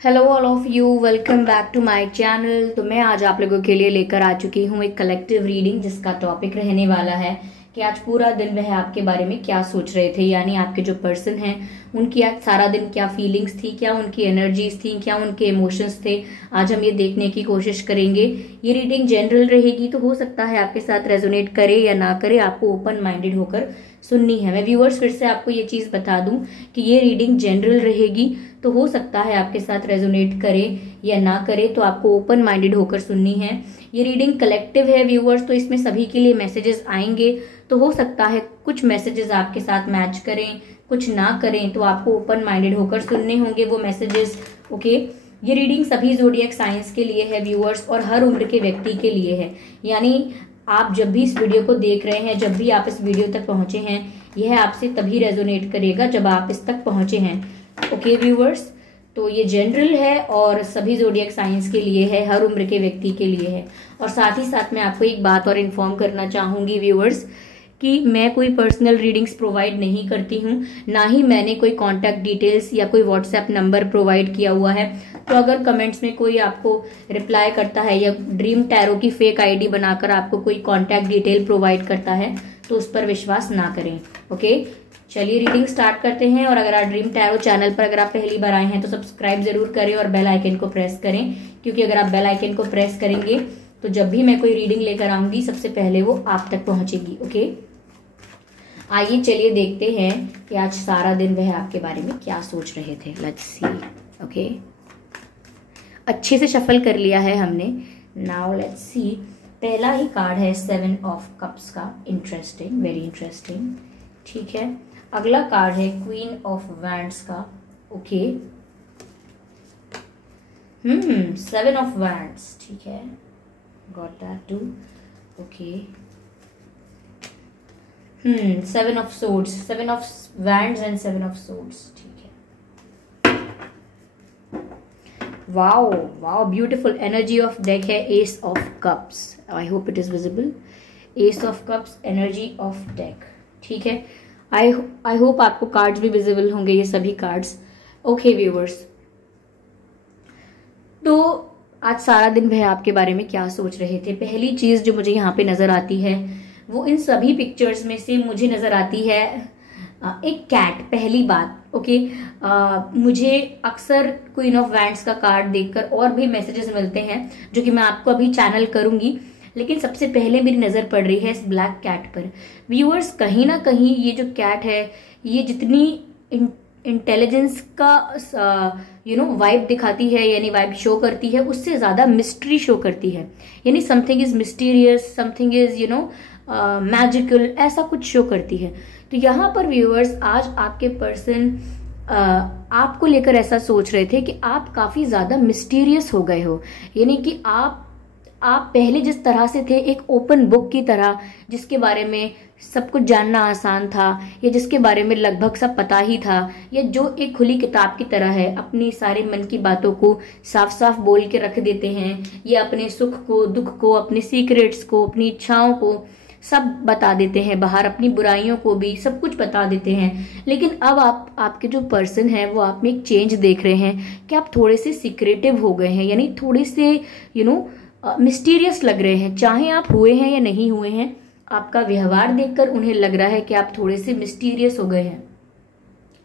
Hello all of you, welcome back to my channel. तो मैं आज आप लोगों के लिए लेकर आ चुकी हूँ एक कलेक्टिव रीडिंग, जिसका टॉपिक रहने वाला है कि आज पूरा दिन वह आपके बारे में क्या सोच रहे थे। यानी आपके जो पर्सन हैं उनकी आज सारा दिन क्या फीलिंग्स थी, क्या उनकी एनर्जीज थी, क्या उनके इमोशंस थे। आज हम ये देखने की कोशिश करेंगे। ये रीडिंग जनरल रहेगी, तो हो सकता है आपके साथ रेजोनेट करे या ना करे, आपको ओपन माइंडेड होकर सुननी है। मैं व्यूअर्स फिर से आपको ये चीज बता दूं कि ये रीडिंग जनरल रहेगी, तो हो सकता है आपके साथ रेजोनेट करे या ना करे, तो आपको ओपन माइंडेड होकर सुननी है। ये रीडिंग कलेक्टिव है व्यूअर्स, तो इसमें सभी के लिए मैसेजेस आएंगे। तो हो सकता है कुछ मैसेजेस आपके साथ मैच करें, कुछ ना करें, तो आपको ओपन माइंडेड होकर सुनने होंगे वो मैसेजेस। ओके, ये रीडिंग सभी ज़ोडिएक साइंस के लिए है व्यूअर्स, और हर उम्र के व्यक्ति के लिए है। यानी आप जब भी इस वीडियो को देख रहे हैं, जब भी आप इस वीडियो तक पहुंचे हैं, यह आपसे तभी रेजोनेट करेगा जब आप इस तक पहुंचे हैं। ओके व्यूअर्स, तो ये जनरल है और सभी ज़ोडिएक साइंस के लिए है, हर उम्र के व्यक्ति के लिए है। और साथ ही साथ मैं आपको एक बात और इन्फॉर्म करना चाहूंगी व्यूअर्स कि मैं कोई पर्सनल रीडिंग्स प्रोवाइड नहीं करती हूँ, ना ही मैंने कोई कांटेक्ट डिटेल्स या कोई व्हाट्सएप नंबर प्रोवाइड किया हुआ है। तो अगर कमेंट्स में कोई आपको रिप्लाई करता है या ड्रीम टैरो की फेक आईडी बनाकर आपको कोई कांटेक्ट डिटेल प्रोवाइड करता है, तो उस पर विश्वास ना करें। ओके, चलिए रीडिंग स्टार्ट करते हैं। और अगर आप ड्रीम टैरो चैनल पर अगर आप पहली बार आए हैं तो सब्सक्राइब जरूर करें और बेल आइकन को प्रेस करें, क्योंकि अगर आप बेल आइकन को प्रेस करेंगे तो जब भी मैं कोई रीडिंग लेकर आऊंगी सबसे पहले वो आप तक पहुंचेगी। ओके, आइए चलिए देखते हैं कि आज सारा दिन वह आपके बारे में क्या सोच रहे थे। Let's see. ओके, अच्छे से शफल कर लिया है हमने। Now let's see. पहला ही कार्ड है 7 ऑफ कप्स का। Interesting, very interesting. ठीक है, अगला कार्ड है क्वीन ऑफ वैंड्स का। Okay, 7 of wands. ठीक है, got that too. Okay, 7 of swords, 7 of wands and 7 of swords. ठीक है, wow wow, beautiful energy of deck है ace of cups. I hope it is visible. Ace of cups, energy of deck. ठीक है, I hope आपको cards भी visible होंगे, ये सभी कार्ड्स। ओके व्यूअर्स, तो आज सारा दिन वह आपके बारे में क्या सोच रहे थे। पहली चीज जो मुझे यहाँ पे नजर आती है वो इन सभी पिक्चर्स में से मुझे नजर आती है एक कैट। पहली बात, ओके, मुझे अक्सर क्वीन ऑफ वैंड्स का कार्ड देखकर और भी मैसेजेस मिलते हैं जो कि मैं आपको अभी चैनल करूंगी, लेकिन सबसे पहले मेरी नजर पड़ रही है इस ब्लैक कैट पर। व्यूअर्स, कहीं ना कहीं ये जो कैट है, ये जितनी इंटेलिजेंस का वाइब दिखाती है, यानी वाइब शो करती है, उससे ज्यादा मिस्ट्री शो करती है। यानी something is mysterious, something is magical, ऐसा कुछ शो करती है। तो यहाँ पर व्यूअर्स, आज आपके पर्सन आपको लेकर ऐसा सोच रहे थे कि आप काफी ज्यादा मिस्टीरियस हो गए हो। यानी कि आप पहले जिस तरह से थे, एक ओपन बुक की तरह, जिसके बारे में सब कुछ जानना आसान था, या जिसके बारे में लगभग सब पता ही था, या जो एक खुली किताब की तरह है, अपनी सारे मन की बातों को साफ साफ बोल के रख देते हैं, या अपने सुख को, दुख को, अपने सीक्रेट्स को, अपनी इच्छाओं को सब बता देते हैं बाहर, अपनी बुराइयों को भी सब कुछ बता देते हैं। लेकिन अब आपके जो पर्सन है वो आप में एक चेंज देख रहे हैं कि आप थोड़े से सीक्रेटिव हो गए हैं, यानी थोड़े से मिस्टीरियस लग रहे हैं। चाहे आप हुए हैं या नहीं हुए हैं, आपका व्यवहार देखकर उन्हें लग रहा है कि आप थोड़े से मिस्टीरियस हो गए हैं।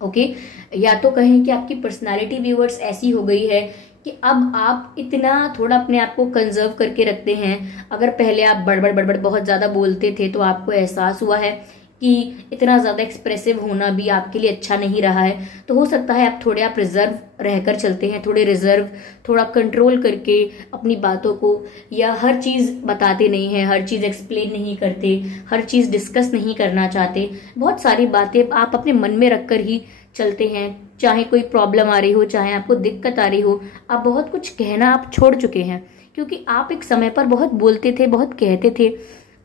ओके, या तो कहें कि आपकी पर्सनालिटी व्यूअर्स ऐसी हो गई है कि अब आप इतना थोड़ा अपने आप को कंजर्व करके रखते हैं। अगर पहले आप बड़बड़ बड़बड़ बहुत ज्यादा बोलते थे, तो आपको एहसास हुआ है कि इतना ज्यादा एक्सप्रेसिव होना भी आपके लिए अच्छा नहीं रहा है। तो हो सकता है आप रिजर्व रहकर चलते हैं, थोड़े रिजर्व, थोड़ा कंट्रोल करके अपनी बातों को, या हर चीज बताते नहीं हैं, हर चीज एक्सप्लेन नहीं करते, हर चीज डिस्कस नहीं करना चाहते। बहुत सारी बातें आप अपने मन में रखकर ही चलते हैं। चाहे कोई प्रॉब्लम आ रही हो, चाहे आपको दिक्कत आ रही हो, आप बहुत कुछ कहना आप छोड़ चुके हैं, क्योंकि आप एक समय पर बहुत बोलते थे, बहुत कहते थे,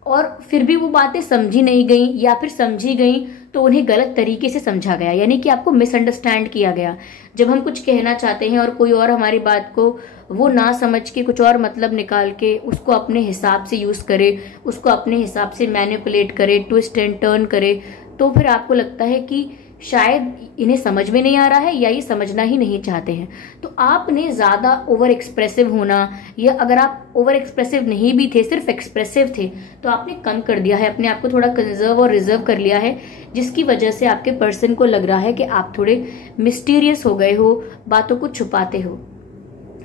और फिर भी वो बातें समझी नहीं गई, या फिर समझी गई तो उन्हें गलत तरीके से समझा गया, यानी कि आपको मिसअंडरस्टैंड किया गया। जब हम कुछ कहना चाहते हैं और कोई और हमारी बात को वो ना समझ के कुछ और मतलब निकाल के उसको अपने हिसाब से यूज करे, उसको अपने हिसाब से मैनिपुलेट करे, ट्विस्ट एंड टर्न करे, तो फिर आपको लगता है कि शायद इन्हें समझ में नहीं आ रहा है या ये समझना ही नहीं चाहते हैं। तो आपने ज़्यादा ओवर एक्सप्रेसिव होना, या अगर आप ओवर एक्सप्रेसिव नहीं भी थे, सिर्फ एक्सप्रेसिव थे, तो आपने कम कर दिया है, अपने आप को थोड़ा कंजर्व और रिजर्व कर लिया है, जिसकी वजह से आपके पर्सन को लग रहा है कि आप थोड़े मिस्टीरियस हो गए हो, बातों को छुपाते हो,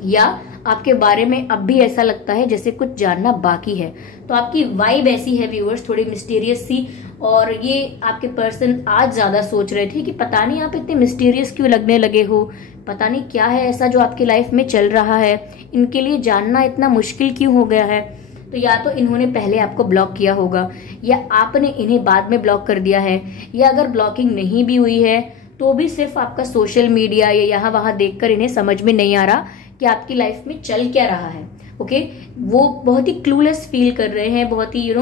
या आपके बारे में अब भी ऐसा लगता है जैसे कुछ जानना बाकी है। तो आपकी वाइब ऐसी है व्यूअर्स, थोड़ी मिस्टीरियस सी, और ये आपके पर्सन आज ज्यादा सोच रहे थे कि पता नहीं आप इतने मिस्टीरियस क्यों लगने लगे हो, पता नहीं क्या है ऐसा जो आपकी लाइफ में चल रहा है, इनके लिए जानना इतना मुश्किल क्यों हो गया है। तो या तो इन्होंने पहले आपको ब्लॉक किया होगा, या आपने इन्हें बाद में ब्लॉक कर दिया है, या अगर ब्लॉकिंग नहीं भी हुई है तो भी सिर्फ आपका सोशल मीडिया या यहाँ वहां देखकर इन्हें समझ में नहीं आ रहा कि आपकी लाइफ में चल क्या रहा है। ओके, वो बहुत ही क्लूलेस फील कर रहे हैं, बहुत ही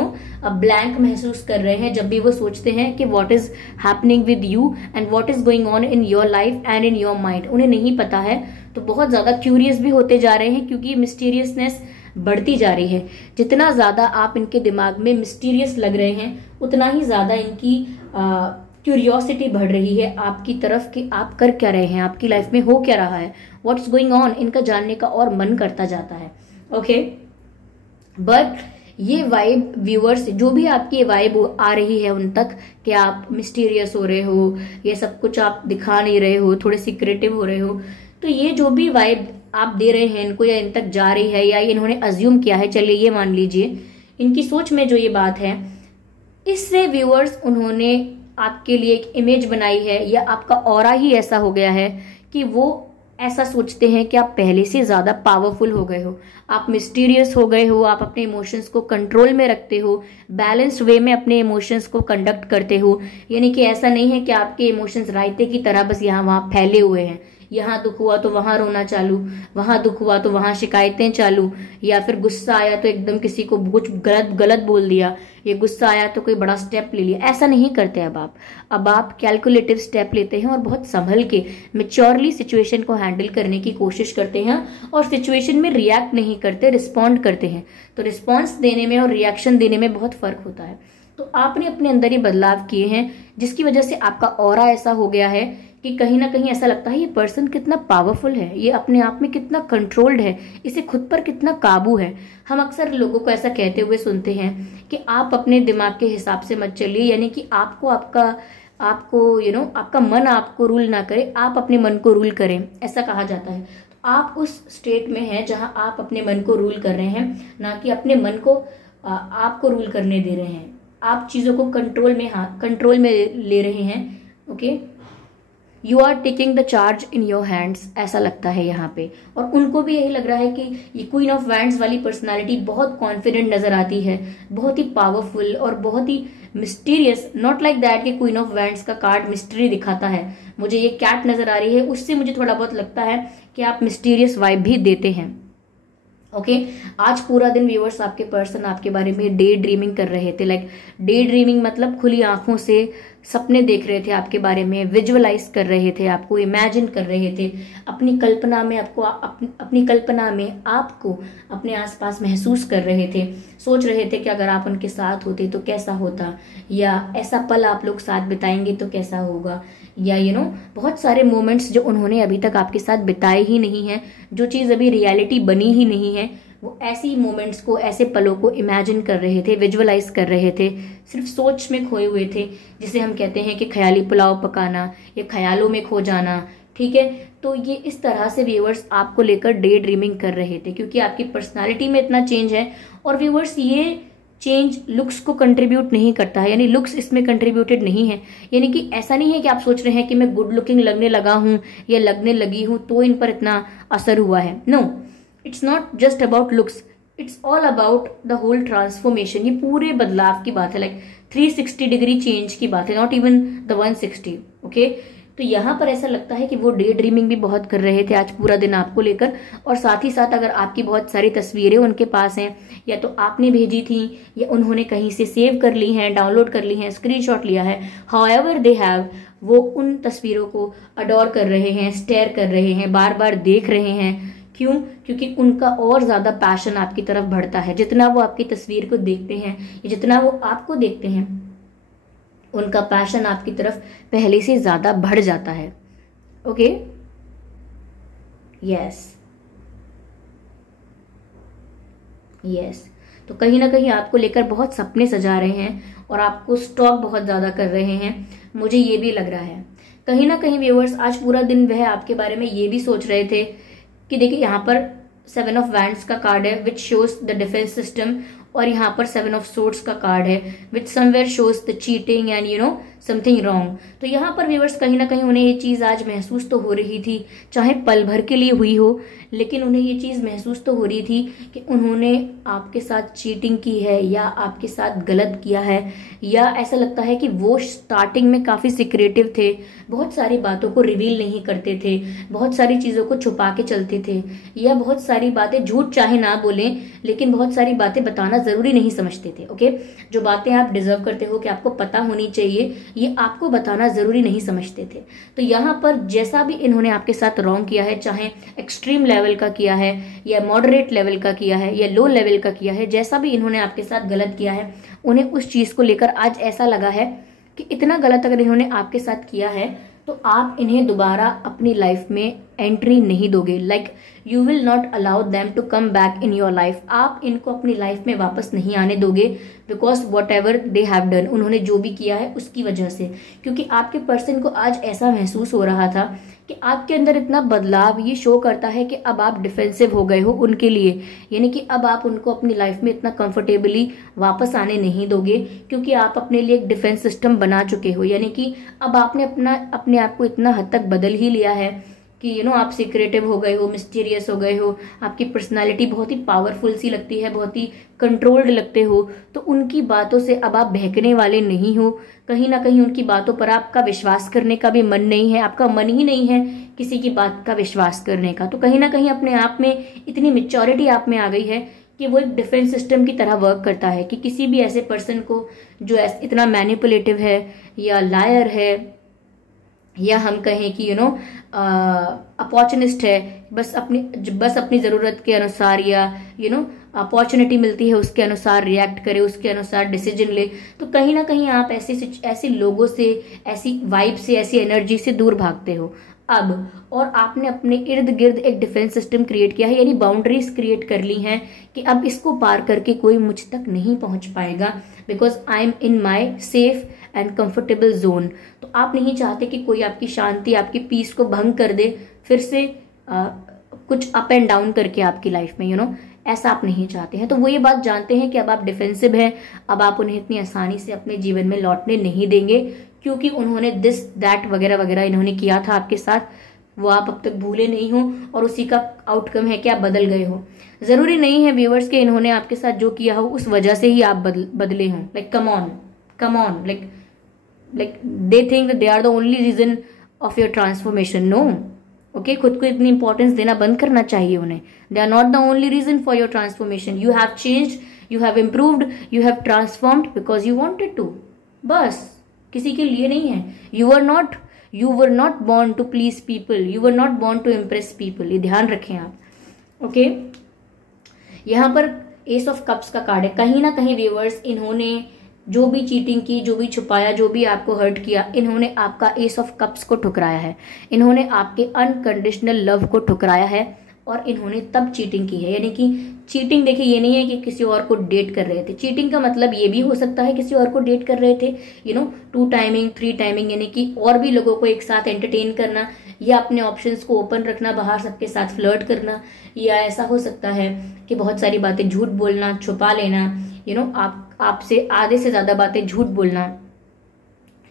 ब्लैंक महसूस कर रहे हैं जब भी वो सोचते हैं कि what is happening with you and what is going on in your life and in your mind. उन्हें नहीं पता है, तो बहुत ज्यादा क्यूरियस भी होते जा रहे हैं, क्योंकि मिस्टीरियसनेस बढ़ती जा रही है। जितना ज्यादा आप इनके दिमाग में मिस्टीरियस लग रहे हैं, उतना ही ज्यादा इनकी क्यूरियोसिटी बढ़ रही है आपकी तरफ कि आप कर क्या रहे हैं, आपकी लाइफ में हो क्या रहा है, व्हाट्स गोइंग ऑन, इनका जानने का और मन करता जाता है। ओके, बट ये वाइब व्यूअर्स, जो भी आपकी वाइब आ रही है उन तक कि आप मिस्टीरियस हो रहे हो, ये सब कुछ आप दिखा नहीं रहे हो, थोड़े सीक्रेटिव हो रहे हो, तो ये जो भी वाइब आप दे रहे हैं इनको, या इन तक जा रही है, या इन्होंने अज्यूम किया है, चलिए ये मान लीजिए इनकी सोच में जो ये बात है, इससे व्यूअर्स उन्होंने आपके लिए एक इमेज बनाई है, या आपका ऑरा ही ऐसा हो गया है कि वो ऐसा सोचते हैं कि आप पहले से ज्यादा पावरफुल हो गए हो, आप मिस्टीरियस हो गए हो, आप अपने इमोशंस को कंट्रोल में रखते हो, बैलेंस्ड वे में अपने इमोशंस को कंडक्ट करते हो। यानी कि ऐसा नहीं है कि आपके इमोशंस रायते की तरह बस यहाँ वहां फैले हुए हैं, यहाँ दुख हुआ तो वहां रोना चालू, वहां दुख हुआ तो वहां शिकायतें चालू, या फिर गुस्सा आया तो एकदम किसी को कुछ गलत गलत बोल दिया, ये गुस्सा आया तो कोई बड़ा स्टेप ले लिया। ऐसा नहीं करते अब आप कैलकुलेटिव स्टेप लेते हैं और बहुत संभल के मेच्योरली सिचुएशन को हैंडल करने की कोशिश करते हैं, और सिचुएशन में रिएक्ट नहीं करते, रिस्पॉन्ड करते हैं। तो रिस्पॉन्स देने में और रिएक्शन देने में बहुत फर्क होता है। तो आपने अपने अंदर ये बदलाव किए हैं, जिसकी वजह से आपका ऑरा ऐसा हो गया है कि कहीं ना कहीं ऐसा लगता है ये पर्सन कितना पावरफुल है, ये अपने आप में कितना कंट्रोल्ड है, इसे खुद पर कितना काबू है। हम अक्सर लोगों को ऐसा कहते हुए सुनते हैं कि आप अपने दिमाग के हिसाब से मत चलिए, यानी कि आपको आपका मन आपको रूल ना करे, आप अपने मन को रूल करें, ऐसा कहा जाता है। तो आप उस स्टेट में हैं जहां आप अपने मन को रूल कर रहे हैं, ना कि अपने मन को आपको रूल करने दे रहे हैं। आप चीजों को कंट्रोल में ले रहे हैं। Okay, you are taking the charge in your hands, ऐसा लगता है यहाँ पे। और उनको भी यही लग रहा है कि ये क्वीन ऑफ वैंड्स वाली पर्सनालिटी बहुत कॉन्फिडेंट नजर आती है, बहुत ही पावरफुल और बहुत ही मिस्टीरियस। नॉट लाइक दैट कि क्वीन ऑफ वैंड्स का कार्ड मिस्ट्री दिखाता है, मुझे ये कैट नजर आ रही है, उससे मुझे थोड़ा बहुत लगता है कि आप मिस्टीरियस वाइब भी देते हैं। ओके, आज पूरा दिन व्यूअर्स आपके पर्सन आपके बारे में डे ड्रीमिंग कर रहे थे। लाइक डे ड्रीमिंग मतलब खुली आंखों से सपने देख रहे थे आपके बारे में, विजुअलाइज कर रहे थे, आपको इमेजिन कर रहे थे, अपनी कल्पना में आपको अपने आसपास महसूस कर रहे थे। सोच रहे थे कि अगर आप उनके साथ होते तो कैसा होता, या ऐसा पल आप लोग साथ बिताएंगे तो कैसा होगा, या बहुत सारे मोमेंट्स जो उन्होंने अभी तक आपके साथ बिताए ही नहीं है, जो चीज़ अभी रियलिटी बनी ही नहीं है, वो ऐसी मोमेंट्स को, ऐसे पलों को इमेजिन कर रहे थे, विजुअलाइज कर रहे थे, सिर्फ सोच में खोए हुए थे, जिसे हम कहते हैं कि ख्याली पुलाव पकाना या ख्यालों में खो जाना। ठीक है, तो ये इस तरह से व्यूअर्स आपको लेकर डे ड्रीमिंग कर रहे थे, क्योंकि आपकी पर्सनालिटी में इतना चेंज है। और व्यूअर्स ये चेंज लुक्स को कंट्रीब्यूट नहीं करता है, यानी लुक्स इसमें कंट्रीब्यूटेड नहीं है। यानी कि ऐसा नहीं है कि आप सोच रहे हैं कि मैं गुड लुकिंग लगने लगा हूं या लगने लगी हूं तो इन पर इतना असर हुआ है। No, it's not just about looks, it's all about the whole transformation. ये पूरे बदलाव की बात है, लाइक 360 डिग्री चेंज की बात है, नॉट इवन द 160। ओके, तो यहाँ पर ऐसा लगता है कि वो डे ड्रीमिंग भी बहुत कर रहे थे आज पूरा दिन आपको लेकर। और साथ ही साथ अगर आपकी बहुत सारी तस्वीरें उनके पास हैं, या तो आपने भेजी थी या उन्होंने कहीं से सेव कर ली हैं, डाउनलोड कर ली हैं, स्क्रीनशॉट लिया है, हाउएवर दे हैव, वो उन तस्वीरों को अडोर कर रहे हैं, स्टेयर कर रहे हैं, बार बार देख रहे हैं। क्यों? क्योंकि उनका और ज्यादा पैशन आपकी तरफ बढ़ता है। जितना वो आपकी तस्वीर को देखते हैं या जितना वो आपको देखते हैं, उनका पैशन आपकी तरफ पहले से ज्यादा बढ़ जाता है। Okay, yes yes. तो कहीं ना कहीं आपको लेकर बहुत सपने सजा रहे हैं और आपको स्टॉक बहुत ज्यादा कर रहे हैं, मुझे ये भी लग रहा है। कहीं ना कहीं व्यूअर्स आज पूरा दिन वह आपके बारे में ये भी सोच रहे थे कि देखिए यहाँ पर 7 ऑफ वैंड्स का कार्ड है which shows the defence system, और यहाँ पर 7 ऑफ सोर्ड्स का कार्ड है which somewhere shows the cheating and something wrong. तो यहाँ पर व्यूअर्स कहीं ना कहीं उन्हें ये चीज आज महसूस तो हो रही थी, चाहे पल भर के लिए हुई हो, लेकिन उन्हें ये चीज महसूस तो हो रही थी कि उन्होंने आपके साथ चीटिंग की है या आपके साथ गलत किया है, या ऐसा लगता है कि वो स्टार्टिंग में काफी सिक्रेटिव थे, बहुत सारी बातों को रिवील नहीं करते थे, बहुत सारी चीजों को छुपा के चलते थे, या बहुत सारी बातें झूठ चाहे ना बोलें लेकिन बहुत सारी बातें बताना जरूरी नहीं समझते थे। ओके, जो बातें आप डिजर्व करते हो कि आपको पता होनी चाहिए, ये आपको बताना जरूरी नहीं समझते थे। तो यहाँ पर जैसा भी इन्होंने आपके साथ रॉन्ग किया है, चाहे एक्सट्रीम लेवल का किया है या मॉडरेट लेवल का किया है या लो लेवल का किया है, जैसा भी इन्होंने आपके साथ गलत किया है, उन्हें उस चीज को लेकर आज ऐसा लगा है कि इतना गलत अगर इन्होंने आपके साथ किया है तो आप इन्हें दोबारा अपनी लाइफ में एंट्री नहीं दोगे। Like you will not allow them to come back in your life. आप इनको अपनी लाइफ में वापस नहीं आने दोगे, because whatever they have done, उन्होंने जो भी किया है उसकी वजह से। क्योंकि आपके पर्सन को आज ऐसा महसूस हो रहा था कि आपके अंदर इतना बदलाव ये शो करता है कि अब आप डिफेंसिव हो गए हो उनके लिए, यानी कि अब आप उनको अपनी लाइफ में इतना कंफर्टेबली वापस आने नहीं दोगे, क्योंकि आप अपने लिए एक डिफेंस सिस्टम बना चुके हो। यानी कि अब आपने अपने आप को इतना हद तक बदल ही लिया है कि आप सीक्रेटिव हो गए हो, मिस्टीरियस हो गए हो, आपकी पर्सनालिटी बहुत ही पावरफुल सी लगती है, बहुत ही कंट्रोल्ड लगते हो। तो उनकी बातों से अब आप बहकने वाले नहीं हो, कहीं ना कहीं उनकी बातों पर आपका विश्वास करने का भी मन नहीं है, आपका मन ही नहीं है किसी की बात का विश्वास करने का। तो कहीं ना कहीं अपने आप में इतनी मेच्योरिटी आप में आ गई है कि वो एक डिफेंस सिस्टम की तरह वर्क करता है कि किसी भी ऐसे पर्सन को जो इतना मैनिपुलेटिव है या लायर है, या हम कहें कि अपॉर्चुनिस्ट है, बस अपनी जरूरत के अनुसार या अपॉर्चुनिटी मिलती है उसके अनुसार रिएक्ट करे, उसके अनुसार डिसीजन ले। तो कहीं ना कहीं आप ऐसे लोगों से, ऐसी वाइब से, ऐसी एनर्जी से दूर भागते हो अब, और आपने अपने इर्द गिर्द एक डिफेंस सिस्टम क्रिएट किया है, यानी बाउंड्रीज क्रिएट कर ली हैं कि अब इसको पार करके कोई मुझ तक नहीं पहुंच पाएगा, because I am in my safe and comfortable zone. तो आप नहीं चाहते कि कोई आपकी शांति, आपकी पीस को भंग कर दे, फिर से कुछ अप एंड डाउन करके आपकी लाइफ में, ऐसा आप नहीं चाहते हैं। तो वो ये बात जानते हैं कि अब आप डिफेंसिव हैं, अब आप उन्हें इतनी आसानी से अपने जीवन में लौटने नहीं देंगे, क्योंकि उन्होंने दिस दैट वगैरह वगैरह इन्होंने किया था आपके साथ, वो आप अब तक भूले नहीं हो, और उसी का आउटकम है कि आप बदल गए हो। जरूरी नहीं है व्यूअर्स के इन्होंने आपके साथ जो किया हो उस वजह से ही आप बदले हो। Like come on, like they think they are the only reason of your transformation. No, okay, खुद को इतनी इंपॉर्टेंस देना बंद करना चाहिए उन्हें। They are not the only reason for your transformation. You have changed, you have improved, you have transformed because you wanted to, बस, किसी के लिए नहीं है। You were not born to please people, you were not born to impress people, ये ध्यान रखें आप। ओके, यहाँ पर एस ऑफ कप्स का कार्ड है। कहीं ना कहीं व्यूअर्स, इन्होंने जो भी चीटिंग की, जो भी छुपाया, जो भी आपको हर्ट किया, इन्होंने आपका एस ऑफ कप्स को ठुकराया है, इन्होंने आपके अनकंडीशनल लव को ठुकराया है, और इन्होंने तब चीटिंग की है। यानी कि चीटिंग देखिए ये नहीं है कि किसी और को डेट कर रहे थे, चीटिंग का मतलब ये भी हो सकता है किसी और को डेट कर रहे थे, 2 टाइमिंग 3 टाइमिंग, यानी कि और भी लोगों को एक साथ एंटरटेन करना, या अपने ऑप्शंस को ओपन रखना, बाहर सबके साथ फ्लर्ट करना, या ऐसा हो सकता है कि बहुत सारी बातें झूठ बोलना, छुपा लेना, आपसे आधे से ज्यादा बातें झूठ बोलना,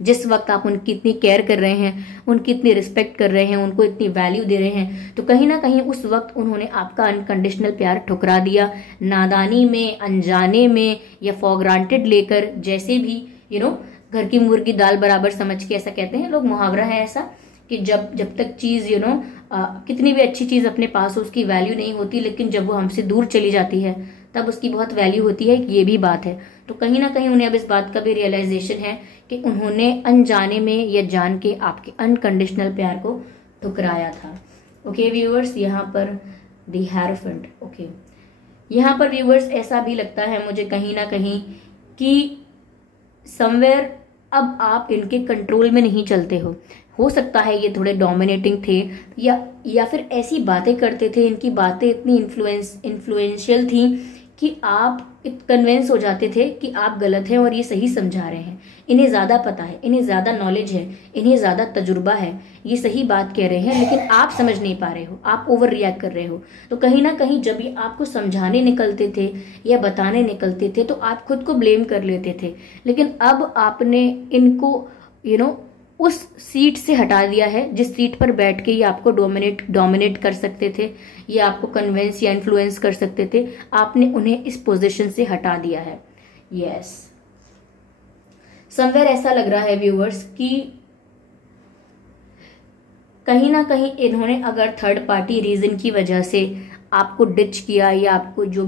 जिस वक्त आप उनकी इतनी केयर कर रहे हैं, उनकी इतनी रिस्पेक्ट कर रहे हैं, उनको इतनी वैल्यू दे रहे हैं, तो कहीं ना कहीं उस वक्त उन्होंने आपका अनकंडीशनल प्यार ठुकरा दिया, नादानी में, अनजाने में, या फॉर ग्रांटेड लेकर, जैसे भी घर की मुर्गी दाल बराबर समझ के, ऐसा कहते हैं लोग, मुहावरा है ऐसा, कि जब तक चीज कितनी भी अच्छी चीज अपने पास हो उसकी वैल्यू नहीं होती, लेकिन जब वो हमसे दूर चली जाती है तब उसकी बहुत वैल्यू होती है, ये भी बात है। तो कहीं ना कहीं उन्हें अब इस बात का भी रियलाइजेशन है कि उन्होंने अनजाने में या जान के आपके अनकंडीशनल प्यार को ठुकराया था। ओके व्यूअर्स, यहाँ पर द हेरोफेंट। ओके, यहाँ पर व्यूअर्स ऐसा भी लगता है मुझे कहीं ना कहीं कि समवेयर अब आप इनके कंट्रोल में नहीं चलते हो सकता है ये थोड़े डोमिनेटिंग थे, या फिर ऐसी बातें करते थे, इनकी बातें इतनी इन्फ्लुएंशियल थी कि आप कन्विंस हो जाते थे कि आप गलत हैं और ये सही समझा रहे हैं। इन्हें ज़्यादा पता है, इन्हें ज़्यादा नॉलेज है, इन्हें ज़्यादा तजुर्बा है, ये सही बात कह रहे हैं, लेकिन आप समझ नहीं पा रहे हो, आप ओवर रिएक्ट कर रहे हो। तो कहीं ना कहीं जब ये आपको समझाने निकलते थे या बताने निकलते थे तो आप खुद को ब्लेम कर लेते थे। लेकिन अब आपने इनको उस सीट से हटा दिया है जिस सीट पर बैठ के ये आपको डोमिनेट कर सकते थे, ये आपको कन्विंस या इन्फ्लुएंस कर सकते थे। आपने उन्हें इस पोजीशन से हटा दिया है। यस, समवेयर ऐसा लग रहा है व्यूअर्स कि कहीं ना कहीं इन्होंने अगर थर्ड पार्टी रीजन की वजह से आपको डिच किया या आपको जो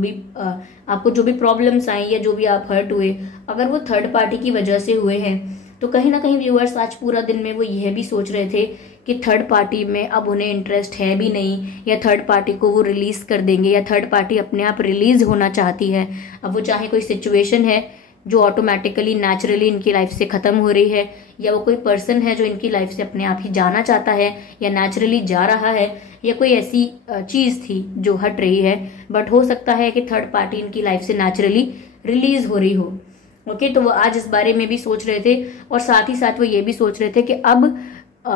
भी प्रॉब्लम्स आई या जो भी आप हर्ट हुए, अगर वो थर्ड पार्टी की वजह से हुए हैं, तो कहीं ना कहीं व्यूअर्स आज पूरा दिन में वो यह भी सोच रहे थे कि थर्ड पार्टी में अब उन्हें इंटरेस्ट है भी नहीं, या थर्ड पार्टी को वो रिलीज कर देंगे, या थर्ड पार्टी अपने आप रिलीज होना चाहती है। अब वो चाहे कोई सिचुएशन है जो ऑटोमेटिकली नेचुरली इनकी लाइफ से खत्म हो रही है, या वो कोई पर्सन है जो इनकी लाइफ से अपने आप ही जाना चाहता है या नेचुरली जा रहा है, या कोई ऐसी चीज थी जो हट रही है, बट हो सकता है कि थर्ड पार्टी इनकी लाइफ से नेचुरली रिलीज हो रही हो। ओके, तो वो आज इस बारे में भी सोच रहे थे, और साथ ही साथ वो ये भी सोच रहे थे कि अब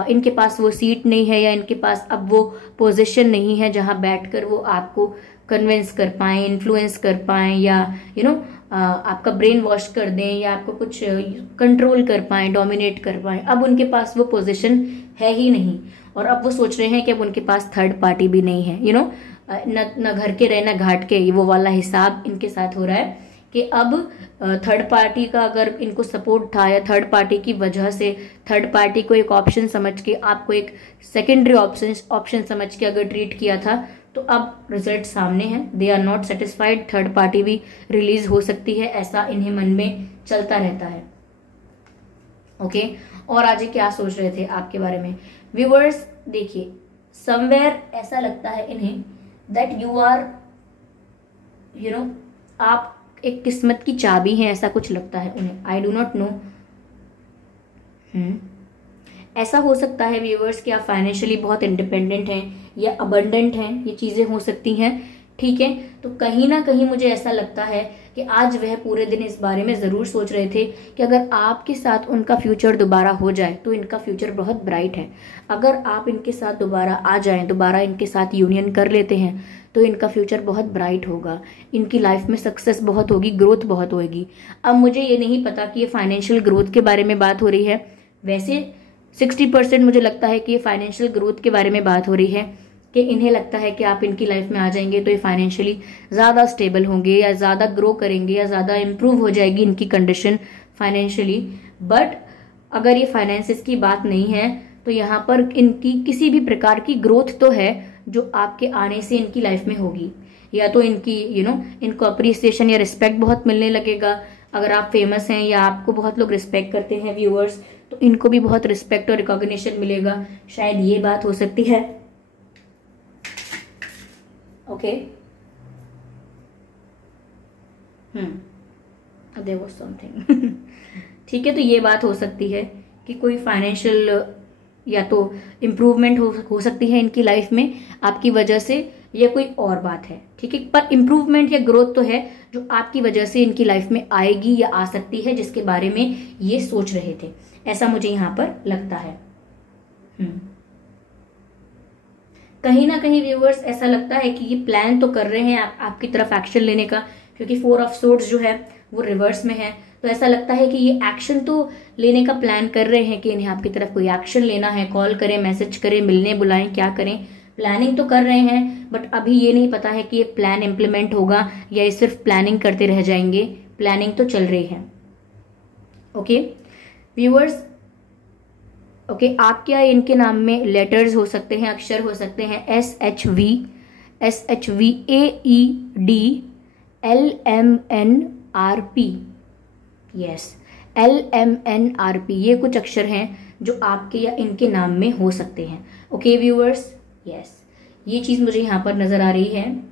इनके पास वो सीट नहीं है, या इनके पास अब वो पोजीशन नहीं है जहां बैठकर वो आपको कन्विंस कर पाए, इन्फ्लुएंस कर पाए, या आपका ब्रेन वॉश कर दें, या आपको कुछ कंट्रोल कर पाए, डोमिनेट कर पाए। अब उनके पास वो पोजीशन है ही नहीं, और अब वो सोच रहे हैं कि अब उनके पास थर्ड पार्टी भी नहीं है। न घर के रहे न घाट के, वो वाला हिसाब इनके साथ हो रहा है कि अब थर्ड पार्टी का अगर इनको सपोर्ट था, या थर्ड पार्टी की वजह से थर्ड पार्टी को एक ऑप्शन समझ के, आपको एक सेकेंडरी ऑप्शन समझ के अगर ट्रीट किया था, तो अब रिजल्ट सामने है। They are not satisfied, third party भी रिलीज हो सकती है, ऐसा इन्हें मन में चलता रहता है। ओके, और आज क्या सोच रहे थे आपके बारे में व्यूअर्स? देखिए, समवेयर ऐसा लगता है इन्हें दैट यू आर आप एक किस्मत की चाबी है, ऐसा कुछ लगता है उन्हें। I do not know. ऐसा हो सकता है व्यूअर्स कि आप फाइनेंशियली बहुत इंडिपेंडेंट हैं या अबंडेंट हैं, ये चीजें हो सकती हैं। ठीक है, तो कहीं ना कहीं मुझे ऐसा लगता है कि आज वह पूरे दिन इस बारे में जरूर सोच रहे थे कि अगर आपके साथ उनका फ्यूचर दोबारा हो जाए तो इनका फ्यूचर बहुत ब्राइट है। अगर आप इनके साथ दोबारा आ जाएं, दोबारा इनके साथ यूनियन कर लेते हैं, तो इनका फ्यूचर बहुत ब्राइट होगा, इनकी लाइफ में सक्सेस बहुत होगी, ग्रोथ बहुत होगी। अब मुझे ये नहीं पता कि ये फाइनेंशियल ग्रोथ के बारे में बात हो रही है। वैसे 60% मुझे लगता है कि ये फाइनेंशियल ग्रोथ के बारे में बात हो रही है, कि इन्हें लगता है कि आप इनकी लाइफ में आ जाएंगे तो ये फाइनेंशियली ज़्यादा स्टेबल होंगे, या ज़्यादा ग्रो करेंगे, या ज़्यादा इम्प्रूव हो जाएगी इनकी कंडीशन फाइनेंशियली। बट अगर ये फाइनेंसिस की बात नहीं है, तो यहाँ पर इनकी किसी भी प्रकार की ग्रोथ तो है जो आपके आने से इनकी लाइफ में होगी। या तो इनकी इनको अप्रिसिएशन या रिस्पेक्ट बहुत मिलने लगेगा। अगर आप फेमस हैं या आपको बहुत लोग रिस्पेक्ट करते हैं व्यूअर्स, तो इनको भी बहुत रिस्पेक्ट और रिकॉग्निशन मिलेगा, शायद ये बात हो सकती है। Okay, there was something. ठीक है, तो ये बात हो सकती है कि कोई फाइनेंशियल या तो इम्प्रूवमेंट हो सकती है इनकी लाइफ में आपकी वजह से, या कोई और बात है। ठीक है, पर इम्प्रूवमेंट या ग्रोथ तो है जो आपकी वजह से इनकी लाइफ में आएगी या आ सकती है, जिसके बारे में ये सोच रहे थे, ऐसा मुझे यहां पर लगता है। कहीं ना कहीं व्यूअर्स ऐसा लगता है कि ये प्लान तो कर रहे हैं आपकी तरफ एक्शन लेने का, क्योंकि 4 ऑफ सोर्ड्स जो है वो रिवर्स में है। तो ऐसा लगता है कि ये एक्शन तो लेने का प्लान कर रहे हैं कि इन्हें आपकी तरफ कोई एक्शन लेना है, कॉल करें, मैसेज करें, मिलने बुलाएं, क्या करें, प्लानिंग तो कर रहे हैं। बट अभी ये नहीं पता है कि ये प्लान इम्प्लीमेंट होगा या ये सिर्फ प्लानिंग करते रह जाएंगे। प्लानिंग तो चल रही है। ओके व्यूअर्स, ओके, आप क्या इनके नाम में लेटर्स हो सकते हैं, अक्षर हो सकते हैं, SHV, SHVAED, LMNRP, yes, LMNRP, ये कुछ अक्षर हैं जो आपके या इनके नाम में हो सकते हैं। ओके व्यूअर्स, यस, ये चीज मुझे यहाँ पर नजर आ रही है।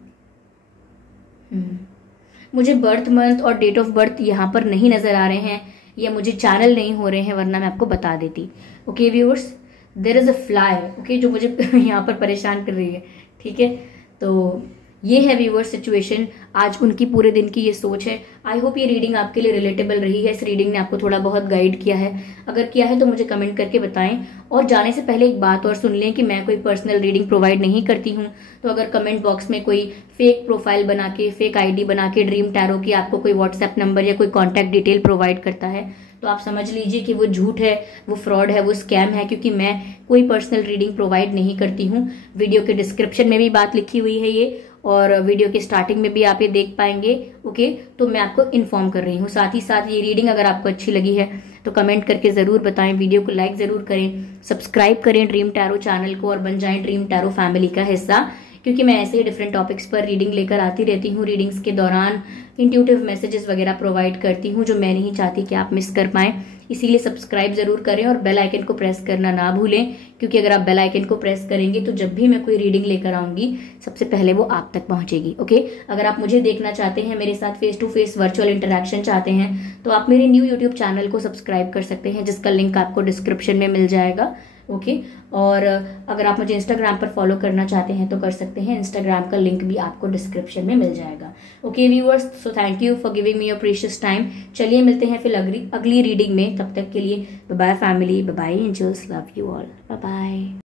मुझे बर्थ मंथ और डेट ऑफ बर्थ यहाँ पर नहीं नजर आ रहे हैं, या मुझे चैनल नहीं हो रहे हैं, वरना मैं आपको बता देती। Okay viewers, there is a fly, okay, जो मुझे यहाँ पर परेशान कर रही है, ठीक है। तो ये है व्यूअर्स सिचुएशन, आज उनकी पूरे दिन की ये सोच है। आई होप ये रीडिंग आपके लिए रिलेटेबल रही है, इस रीडिंग ने आपको थोड़ा बहुत गाइड किया है। अगर किया है तो मुझे कमेंट करके बताएं। और जाने से पहले एक बात और सुन लें कि मैं कोई पर्सनल रीडिंग प्रोवाइड नहीं करती हूँ। तो अगर कमेंट बॉक्स में कोई फेक प्रोफाइल बना के, फेक आईडी बना के ड्रीम टैरो की आपको कोई व्हाट्सएप नंबर या कोई कॉन्टैक्ट डिटेल प्रोवाइड करता है, तो आप समझ लीजिए कि वो झूठ है, वो फ्रॉड है, वो स्कैम है, क्योंकि मैं कोई पर्सनल रीडिंग प्रोवाइड नहीं करती हूँ। वीडियो के डिस्क्रिप्शन में भी बात लिखी हुई है ये, और वीडियो के स्टार्टिंग में भी आप ये देख पाएंगे। ओके, तो मैं आपको इन्फॉर्म कर रही हूँ। साथ ही साथ ये रीडिंग अगर आपको अच्छी लगी है तो कमेंट करके जरूर बताएं, वीडियो को लाइक जरूर करें, सब्सक्राइब करें ड्रीम टैरो चैनल को और बन जाएं ड्रीम टैरो फैमिली का हिस्सा, क्योंकि मैं ऐसे ही डिफरेंट टॉपिक्स पर रीडिंग लेकर आती रहती हूँ। रीडिंग्स के दौरान इंट्यूटिव मैसेजेस वगैरह प्रोवाइड करती हूँ जो मैं नहीं चाहती कि आप मिस कर पाएं। इसीलिए सब्सक्राइब जरूर करें और बेल आइकन को प्रेस करना ना भूलें, क्योंकि अगर आप बेल आइकन को प्रेस करेंगे तो जब भी मैं कोई रीडिंग लेकर आऊंगी सबसे पहले वो आप तक पहुंचेगी। ओके, अगर आप मुझे देखना चाहते हैं, मेरे साथ face to face virtual interaction चाहते हैं, तो आप मेरे न्यू यूट्यूब चैनल को सब्सक्राइब कर सकते हैं, जिसका लिंक आपको डिस्क्रिप्शन में मिल जाएगा। ओके, और अगर आप मुझे इंस्टाग्राम पर फॉलो करना चाहते हैं तो कर सकते हैं, इंस्टाग्राम का लिंक भी आपको डिस्क्रिप्शन में मिल जाएगा। Okay viewers, so thank you for giving me your precious time. चलिए मिलते हैं फिर अगली रीडिंग में, तब तक के लिए bye bye family, bye bye angels, love you all, bye bye.